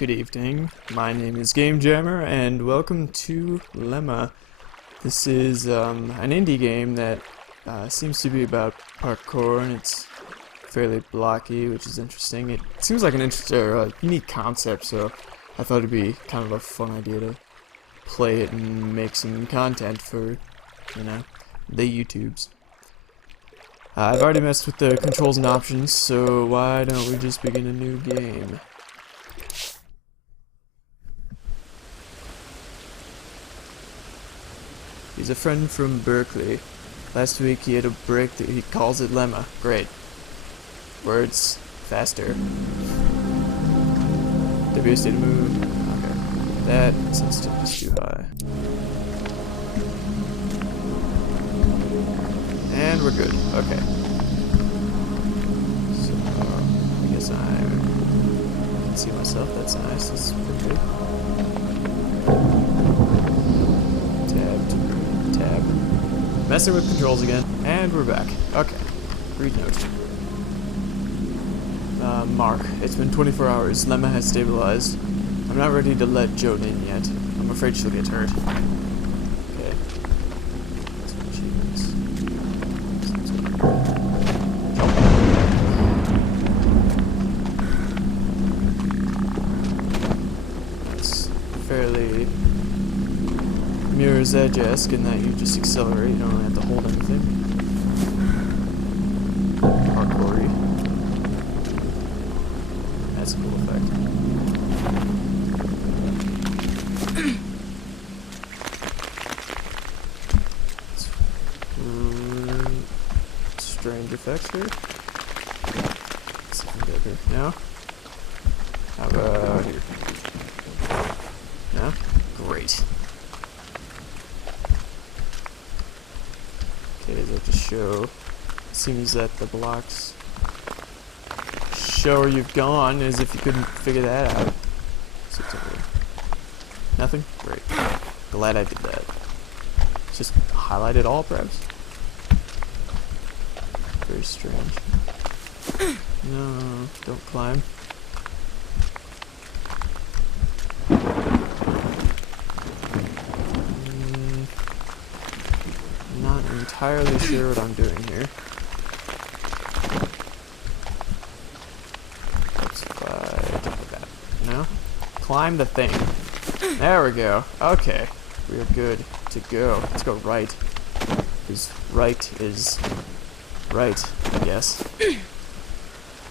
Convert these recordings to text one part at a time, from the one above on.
Good evening, my name is Gamejammer, and welcome to Lemma. This is an indie game that seems to be about parkour, and it's fairly blocky, which is interesting. It seems like an unique concept, so I thought it'd be kind of a fun idea to play it and make some content for, you know, the YouTubes. I've already messed with the controls and options, so why don't we just begin a new game? He's a friend from Berkeley. Last week he had a break that he calls it Lemma. Great. Words. Faster. WSD to move. Okay. That sensitivity is too high. And we're good. Okay. So, I guess I can see myself. That's nice. That's pretty good. Tab. Messing with controls again, and we're back. Okay. Read note. Mark, it's been 24 hours. Lemma has stabilized. I'm not ready to let Joan in yet. I'm afraid she'll get hurt. Okay. Some achievements. That's fairly Mirror's Edge-esque in that you just accelerate, you don't really have to hold anything. Parkour-y. That's a cool effect. Strange effects here. Let's see if we can get here. No? How about here? No? Great. Okay, that just show. Seems that the blocks show where you've gone, as if you couldn't figure that out. So it's over here. Nothing? Great. Glad I did that. Just highlight it all, perhaps? Very strange. No, don't climb. Not entirely sure what I'm doing here. Oops, if I jump like that. No? Climb the thing. There we go. Okay. We are good to go. Let's go right. Because right is right, I guess.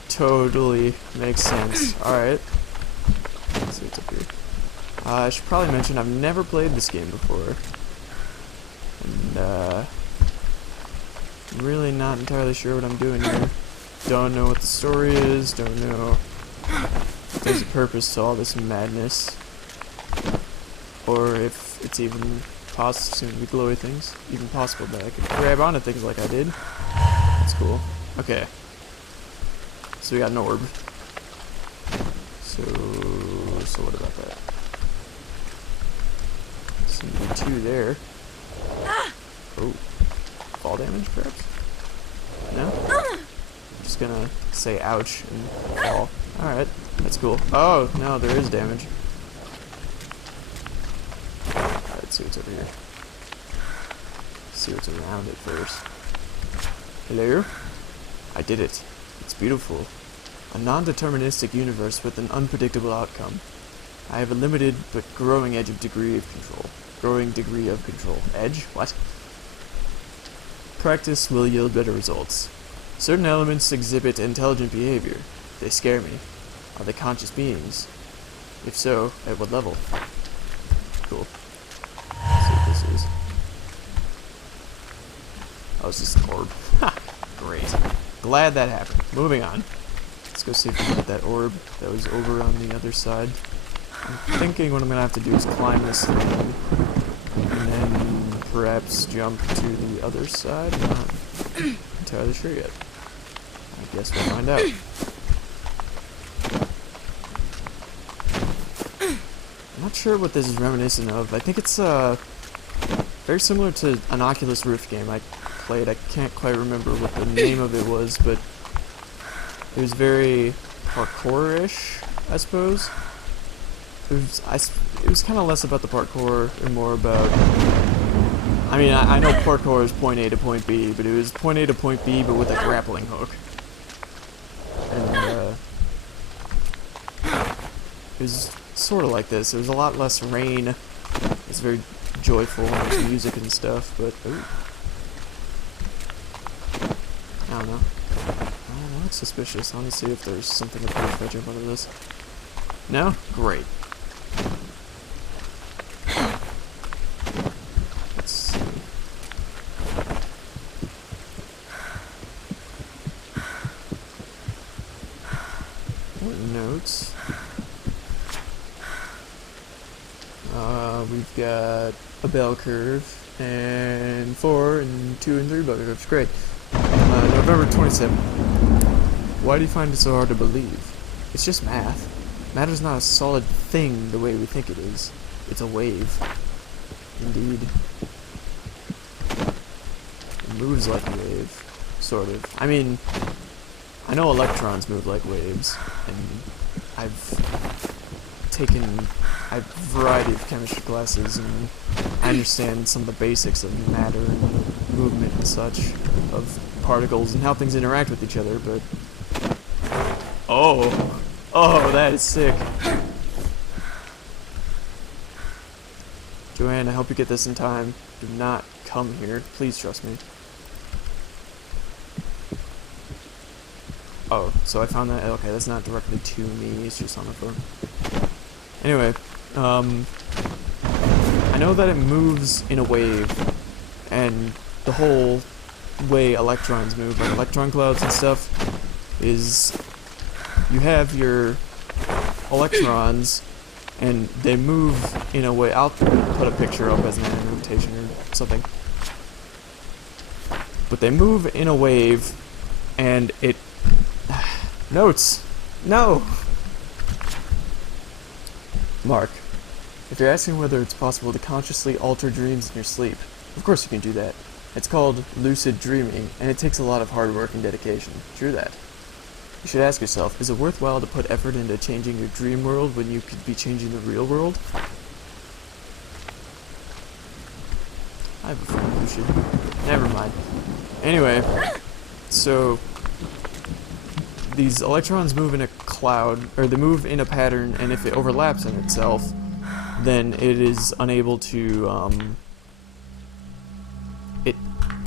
Totally makes sense. Alright. Let's see what's up here. I should probably mention I've never played this game before. And, I'm really not entirely sure what I'm doing here. Don't know what the story is, don't know if there's a purpose to all this madness. Or if it's even possible, the glowy things, even possible that I could grab onto things like I did. That's cool. Okay. So we got an orb. So what about that? Seems to be two there. Oh. Fall damage, perhaps? No? I'm just gonna say ouch and fall. Alright, that's cool. Oh, no, there is damage. Alright, let's see what's over here. Let's see what's around it first. Hello? I did it. It's beautiful. A non-deterministic universe with an unpredictable outcome. I have a limited but growing degree of control. Growing degree of control. Edge? What? Practice will yield better results. Certain elements exhibit intelligent behavior. They scare me. Are they conscious beings? If so, at what level? Cool. Let's see what this is. Oh, it's just an orb. Ha! Great. Glad that happened. Moving on. Let's go see if we can get that orb that was over on the other side. I'm thinking what I'm gonna have to do is climb this thing. And then perhaps jump to the other side. I'm not entirely sure yet. I guess we'll find out. I'm not sure what this is reminiscent of. I think it's very similar to an Oculus Rift game I played. I can't quite remember what the name of it was, but it was very parkour-ish, I suppose. it was kind of less about the parkour and more about. I mean, I know parkour is point A to point B, but it was point A to point B, but with a grappling hook. And it was sort of like this. There was a lot less rain. It's very joyful and there's music and stuff, but ooh. I don't know. That looks suspicious. I want to see if there's something up here if I jump under this. No? Great. Let's see. What notes? We've got a bell curve, and 4 and 2 and 3 bell curves. Great. November 27th. Why do you find it so hard to believe? It's just math. Matter's not a solid thing the way we think it is. It's a wave. Indeed. It moves like a wave. Sort of. I mean, I know electrons move like waves, and I've taken a variety of chemistry classes, and I understand some of the basics of matter and movement and such, of particles and how things interact with each other, but... Oh! Oh, that is sick. Joanne, I hope you get this in time. Do not come here. Please trust me. Oh, so I found that. Okay, that's not directly to me. It's just on the phone. Anyway, I know that it moves in a wave, and the whole way electrons move, like electron clouds and stuff, is you have your electrons, and they move in a way. I'll put a picture up as an annotation or something. But they move in a wave, and it... Notes! No! Mark, if you're asking whether it's possible to consciously alter dreams in your sleep, of course you can do that. It's called lucid dreaming, and it takes a lot of hard work and dedication. True that. You should ask yourself, is it worthwhile to put effort into changing your dream world when you could be changing the real world? I have a friend who should. Never mind. Anyway, so these electrons move in a cloud, or they move in a pattern, and if it overlaps in itself, then it is unable to, it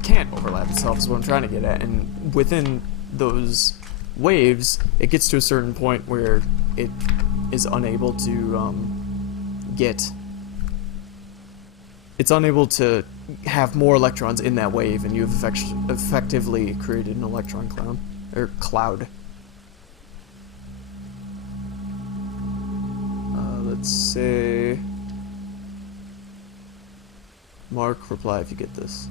can't overlap itself is what I'm trying to get at, and within those waves, it gets to a certain point where it is unable to, it's unable to have more electrons in that wave, and you've effectively created an electron cloud, or cloud. Let's say... Mark, reply if you get this.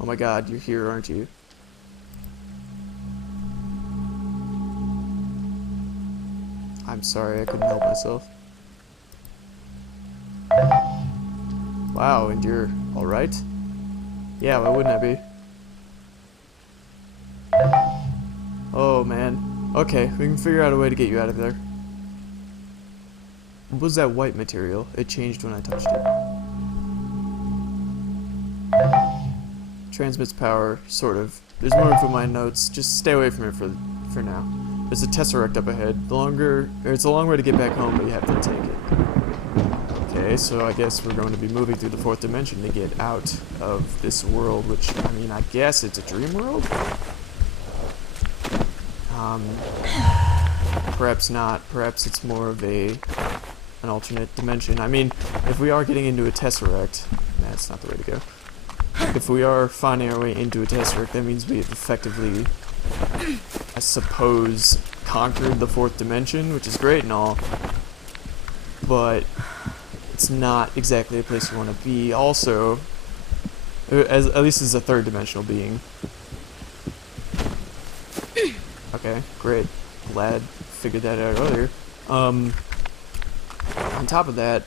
Oh my god, you're here, aren't you? I'm sorry, I couldn't help myself. Wow, and you're alright? Yeah, why wouldn't I be? Oh man. Okay, we can figure out a way to get you out of there. What was that white material? It changed when I touched it. Transmits power, sort of. There's more info in my notes. Just stay away from it for now. There's a tesseract up ahead. It's a long way to get back home, but you have to take it. Okay, so I guess we're going to be moving through the 4th dimension to get out of this world, which, I mean, I guess it's a dream world? Perhaps not. Perhaps it's more of an alternate dimension. I mean, if we are getting into a tesseract, that's not the way to go. If we are finding our way into a tesseract, that means we have effectively, I suppose, conquered the 4th dimension, which is great and all, but it's not exactly a place you want to be. Also, at least as a 3rd dimensional being. Okay, great. Glad figured that out earlier. On top of that,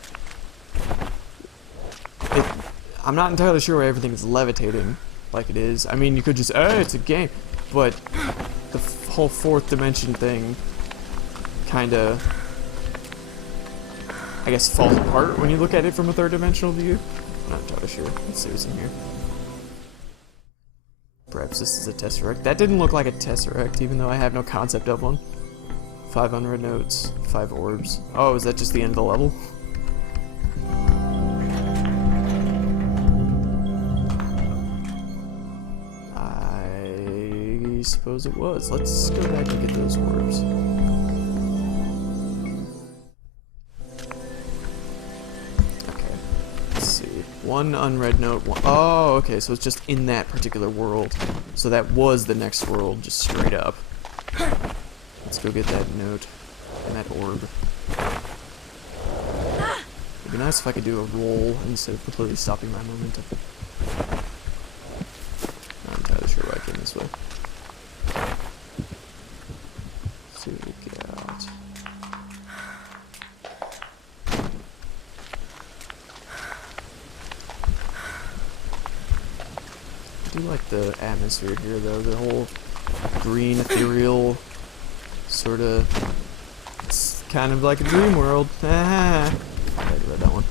I'm not entirely sure why everything is levitating like it is. I mean, you could just, it's a game, but the whole fourth dimension thing kinda, I guess, falls apart when you look at it from a third dimensional view. I'm not entirely sure. Let's see what's in here. Perhaps this is a tesseract. That didn't look like a tesseract, even though I have no concept of one. 5 unread notes, 5 orbs. Oh, is that just the end of the level? I suppose it was. Let's go back and get those orbs. Okay, let's see. 1 unread note. Oh, okay, so it's just in that particular world. So that was the next world, just straight up. Let's go get that note and that orb. It'd be nice if I could do a roll instead of completely stopping my momentum. Not entirely sure why I came this way. Let's see what we got. I do like the atmosphere here, though. The whole green, ethereal, sort of. It's kind of like a dream world. Ah, I read that one.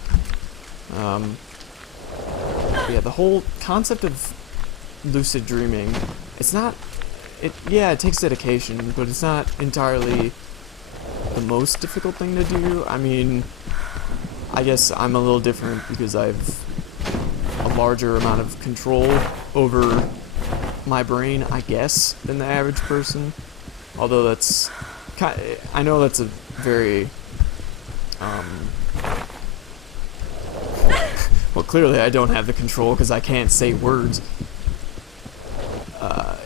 Yeah, the whole concept of lucid dreaming. It's not. Yeah, it takes dedication, but it's not entirely the most difficult thing to do. I mean, I guess I'm a little different because I've a larger amount of control over my brain, I guess, than the average person. Although that's I know that's a very well, clearly I don't have the control because I can't say words.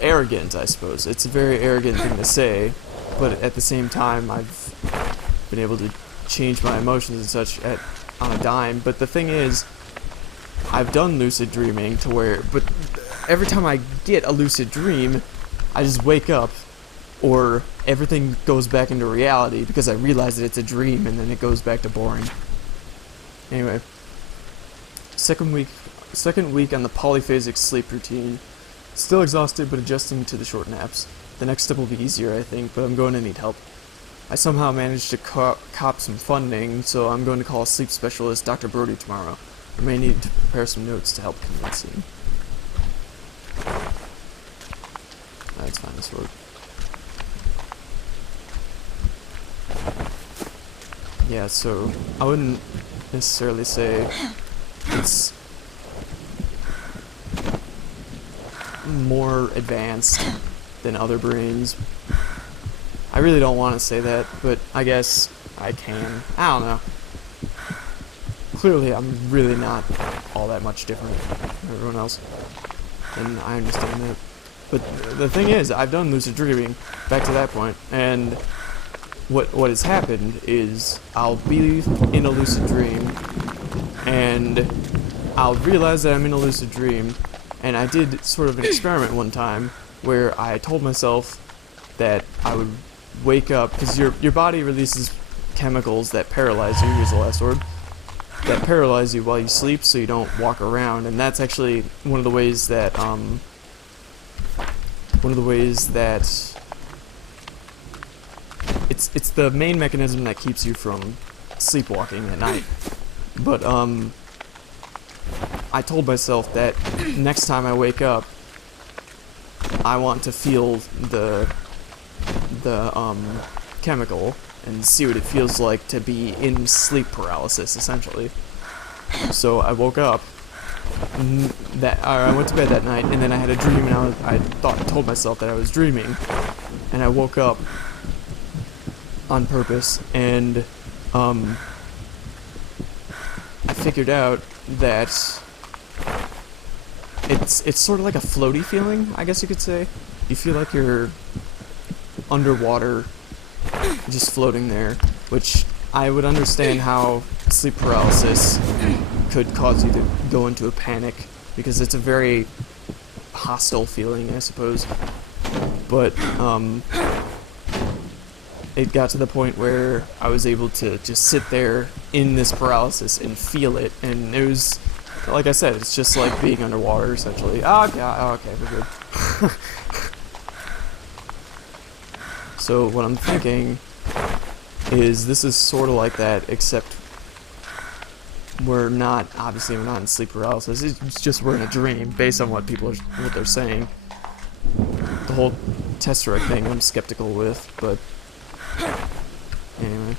Arrogant, I suppose. It's a very arrogant thing to say, but at the same time I've been able to change my emotions and such on a dime. But the thing is, I've done lucid dreaming to where, but every time I get a lucid dream, I just wake up, or everything goes back into reality because I realize that it's a dream, and then it goes back to boring. Anyway, second week on the polyphasic sleep routine. Still exhausted, but adjusting to the short naps. The next step will be easier, I think, but I'm going to need help. I somehow managed to cop some funding, so I'm going to call a sleep specialist, Dr. Brody, tomorrow. I may need to prepare some notes to help convince him. That's fine, this work. Yeah, so I wouldn't necessarily say it's more advanced than other brains. I really don't want to say that, but I guess I can. I don't know. Clearly, I'm really not all that much different from everyone else, and I understand that. But the thing is, I've done lucid dreaming, back to that point, and what has happened is I'll be in a lucid dream, and I'll realize that I'm in a lucid dream, and I did sort of an experiment one time where I told myself that I would wake up, because your body releases chemicals that paralyze you, here's the last word, that paralyze you while you sleep so you don't walk around, and that's actually one of the ways that it's the main mechanism that keeps you from sleepwalking at night. But I told myself that next time I wake up, I want to feel the chemical and see what it feels like to be in sleep paralysis, essentially. So I woke up. I went to bed that night, and then I had a dream, and I told myself that I was dreaming, and I woke up on purpose, and I figured out that it's sort of like a floaty feeling, I guess you could say. You feel like you're underwater, just floating there, which I would understand how sleep paralysis could cause you to go into a panic, because it's a very hostile feeling, I suppose. But it got to the point where I was able to just sit there in this paralysis and feel it, and it was, like I said, it's just like being underwater, essentially. Oh, okay, we're good. So what I'm thinking is this is sort of like that, except obviously we're not in sleep paralysis. It's just we're in a dream, based on what they're saying. The whole tesseract thing I'm skeptical with, but anyway.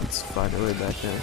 Let's find our way back there.